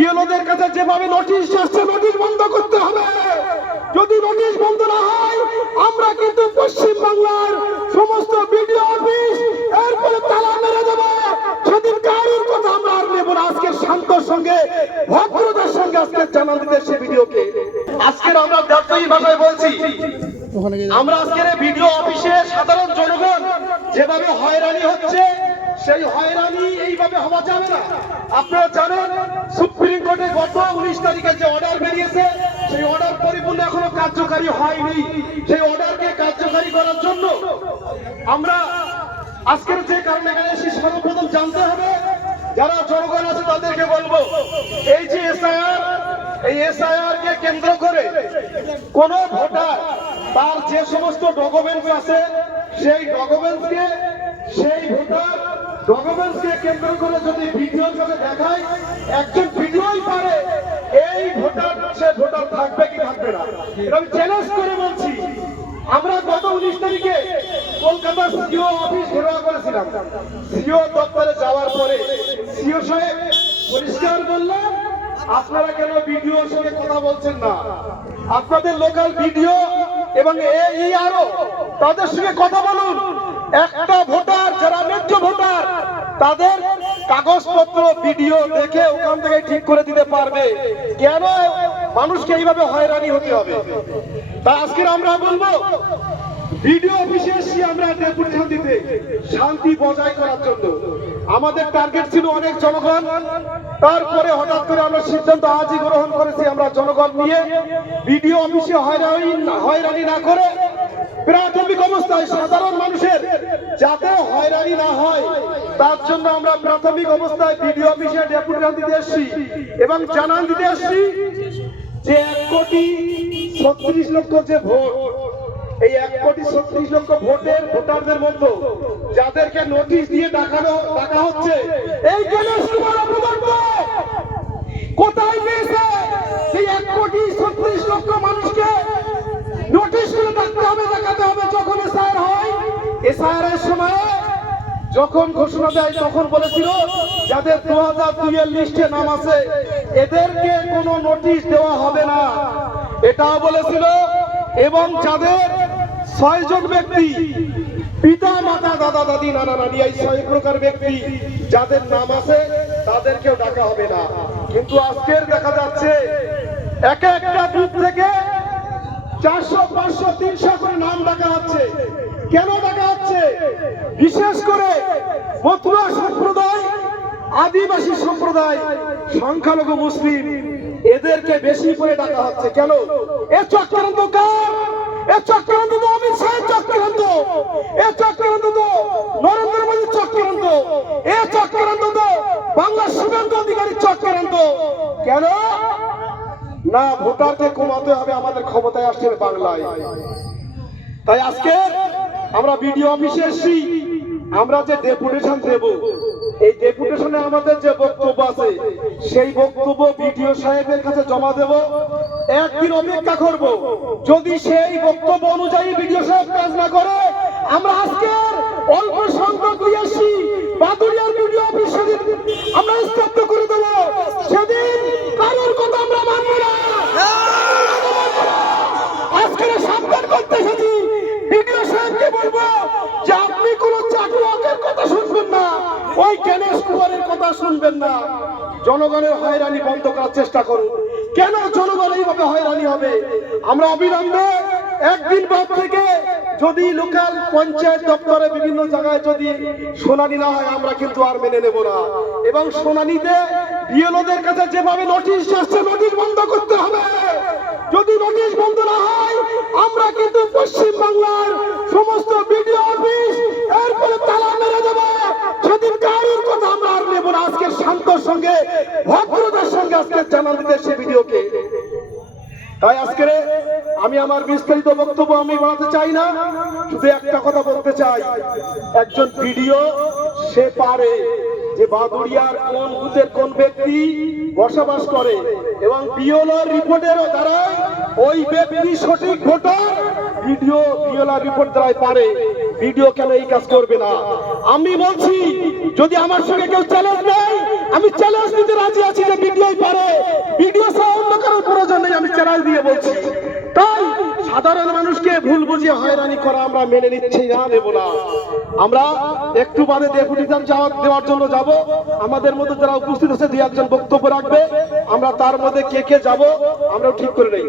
বিএলওদের কাছে যেভাবে নোটিশ আসছে নোটিশ বন্ধ করতে হবে। যদি নোটিশ বন্ধ না হয় আমরা কিন্তু পশ্চিম বাংলার সমস্ত বিডিও অফিস এরপরে তালা মেরে দেবো। সেদিন কারোর কথা আমরা আর নেব না। আজকে শান্তর সঙ্গে ভদ্রতার সঙ্গে আজকে জানান দিতে সে ভিডিওকে আজকের আমরা ব্যবসায়ী ভাষায় বলছি, আমরা আজকের ভিডিও অফিসে সাধারণ জনগণ যেভাবে হয়রানি হচ্ছে সেই হয়রানি এইভাবে হওয়া যাবে না। আপনারা জানেন সুপ্রিম কোর্টে গত 19 তারিখে যে অর্ডার বেরিয়েছে সেই অর্ডার পরিপূর্ণ এখনো কার্যকারী হয়নি। সেই অর্ডারকে কার্যকারী করার জন্য আমরা আজকের যে কারণে এখানে এসে সর্বপ্রথম জানতে হবে, যারা জনগণ আছে তাদেরকে বলবো, এই যে এসআইআর, এই এসআইআর কে কেন্দ্র করে কোন ভোটার তার যে সমস্ত ডকুমেন্টস আছে সেই ডকুমেন্টসকে কেন্দ্র করে যদি ভিডিওর সাথে দেখায়, একজন ভিডিওই পারে এই ভোটার সে ভোটার থাকবে কি থাকবে না। আমি চ্যালেঞ্জ করে বলছি, আমরা গত 19 তারিখে কলকাতার সিও অফিস ঘেরাও করেছিলাম। সিও দপ্তরে যাওয়ার পরে সিও সাহেব পরিষ্কার বললেন, আপনারা কেন ভিডিওর সঙ্গে কথা বলছেন না? আপনাদের লোকাল ভিডিও এবং AERO তাদের সঙ্গে কথা বলুন। একটা ভোটার যারা ন্যায্য ভোটার তাদের কাগজপত্র ভিডিও দেখে ওখান থেকে ঠিক করে দিতে পারবে। কেন মানুষকে এইভাবে হয়রানি হতে হবে? তা আজকে আমরা বলবো, ভিডিও অফিসে এসে আমরা ডেপুটেশন দিতে শান্তি বজায় করার জন্য। আমাদের টার্গেট ছিল অনেক জনগণ, তারপরে হঠাৎ করে আমরা সিদ্ধান্ত আজই গ্রহণ করেছি আমরা জনগণ নিয়ে ভিডিও অফিসে হয়রানি না করে প্রাথমিক অবস্থায় সাধারণ মানুষের যাতে হয়রানি না হয় তার জন্য আমরা প্রাথমিক অবস্থায় ভিডিও অফিসে ডেপুটেশন দিতে এসেছি এবং জানান দিতে এসেছি যে 1,36,00,000 যে ভোট, এই 1,36,00,000 ভোটের ভোটারদের মধ্যে যাদেরকে নোটিশ দিয়ে ডাকা হচ্ছে, এই গণেশ কুমার অপদার্থ কোথায় পেয়েছে? সেই 1,36,00,000 মানুষকে নোটিশ করে ডাকতে হবে, দেখাতে হবে। যখন এসআইআর হয়, এসআইআর এর সময় যখন ঘোষণা দেয় তখন বলেছিল যাদের 2002 এর লিস্টে নাম আছে এদেরকে কোনো নোটিশ দেওয়া হবে না, এটাও বলেছিল। এবং যাদের 6 জন ব্যক্তি পিতা মাতা দাদা দাদি নানা নানি এই 6 প্রকার ব্যক্তি যাদের নাম আছে তাদেরকেও ডাকা হবে না। কিন্তু আজকের দেখা যাচ্ছে এক একটা বুথ থেকে 400, 500, 300 করে নাম ডাকা হচ্ছে। কেন ডাকা হচ্ছে? বিশেষ করে মথুরা সম্প্রদায়, আদিবাসী সম্প্রদায়, সংখ্যালঘু মুসলিম এদেরকে বেশি করে ডাকা হচ্ছে। কেন? এ চক্রান্ত কার? এ চক্রান্ত তো অমিত শাহের চক্রান্ত, এ চক্রান্ত তো নরেন্দ্র মোদীর চক্রান্ত, এ চক্রান্ত তো বাংলার শুভেন্দু অধিকারীর চক্রান্ত। কেন না? ভোটারকে কমাতে হবে, আমাদের ক্ষমতায় আসছে বাংলায়। তাই আজকে আমরা ভিডিও অফিসে এসেছি, আমরা যে ডেপুটেশন দেব, এই ডেপুটেশনে আমাদের যে বক্তব্য আছে সেই বক্তব্য ভিডিও সাহেবের কাছে জমা দেব। একদিন অপেক্ষা করব, যদি সেই বক্তব্য অনুযায়ী ভিডিও সাহেব কাজ না করে আমরা আজকের অল্প সংখ্যক নিয়ে আসি বাদুড়িয়ার ভিডিও অফিস আমরা স্তব্ধ করে দেব। সেদিন কারোর কথা আমরা মানব না। আজকে সাবধান করতে এসেছি, ভিডিও সাহেবকে বলবো যে আপনি কোন চাকরির কথা শুনবেন না, ওই গণেশ কুমারের কথা শুনবেন না। জনগণের হয়রানি বন্ধ করার চেষ্টা করুন। কেন জনগণ এইভাবে হয়রানি হবে? আমরা অবিলম্বে একদিন বাদ থেকে যদি লোকাল পঞ্চায়েত দপ্তরে বিভিন্ন জায়গায় যদি শুনানি না হয় আমরা কিন্তু আর মেনে নেব না। এবং শুনানিতে বিএলওদের কাছে যেভাবে নোটিশ আসছে নোটিশ বন্ধ করতে হবে। যদি নোটিশ বন্ধ না হয় আমরা কিন্তু পশ্চিম বাংলার সমস্ত বিডিও অফিস এরপরে তালা মেরে দেবো। সেদিন কারোর কথা আমরা আর নেব না। আজকে শান্তর সঙ্গে ভদ্রতার সঙ্গে আজকে জানান দিতে সে ভিডিওকে। তাই আজকে আমি আমার বিস্তারিত বক্তব্য আমি বাড়াতে চাই না, শুধু একটা কথা বলতে চাই, একজন ভিডিও সে পারে যে বাদুড়িয়ার কোন বুথের কোন ব্যক্তি বসবাস করে এবং বিএলওর রিপোর্টেরও দ্বারা ওই ব্যক্তি সঠিক ভোটার বিএলওর রিপোর্ট দ্বারাই পারে। ভিডিও কেন এই কাজ করবে না? আমি বলছি যদি আমার সঙ্গে কেউ চ্যালেঞ্জ নেয় আমি চ্যালেঞ্জ দিতে রাজি আছি যে ভিডিওই পারে, ভিডিও সহ অন্য কারোর প্রয়োজন নেই, আমি চ্যালেঞ্জ দিয়ে বলছি। তাই সাধারণ মানুষকে ভুল বুঝিয়ে হয়রানি করা আমরা মেনে নিচ্ছি না, দেব না। আমরা একটু বাদে ডেপুটিশন দেওয়ার জন্য যাব। আমাদের মধ্যে যারা উপস্থিত আছে দুই একজন বক্তব্য রাখবে, আমরা তার মধ্যে কে কে যাব আমরাও ঠিক করে নেই।